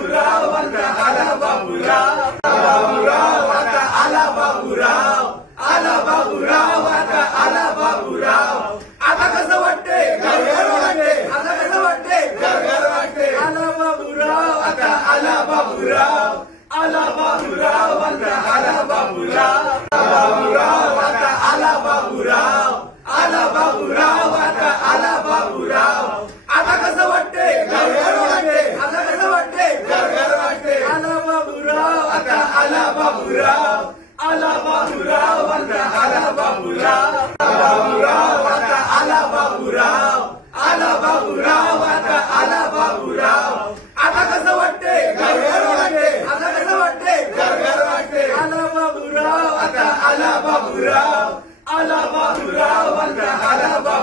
बाबूराव आता आला बाबूराव, बाबूराव आता आला बाबूराव, आला बाबूराव आता आला बाबूराव. आता कसं वाटते घर वाटते, आता कसं वाटते घर वाटते. आला बाबूराव आता आला बाबूराव, आला बाबूराव आता आला बाबूराव, बाबूराव आता आला बाबूराव, आला बाबूराव आता आला बाबूराव. आता कसं वाटते घर वाटते, आता कसं वाटते घर वाटते. आला बाबूराव आता आला बाबूराव, आला बाबूराव आता आला बाबूराव, बाबूराव आता आला बाबूराव, आला बाबूराव आता आला बाबूराव. आता कसं वाटते घर वाटते, आता कसं वाटते घर वाटते. आला बाबूराव आता आला बाबूराव, आला बाबूराव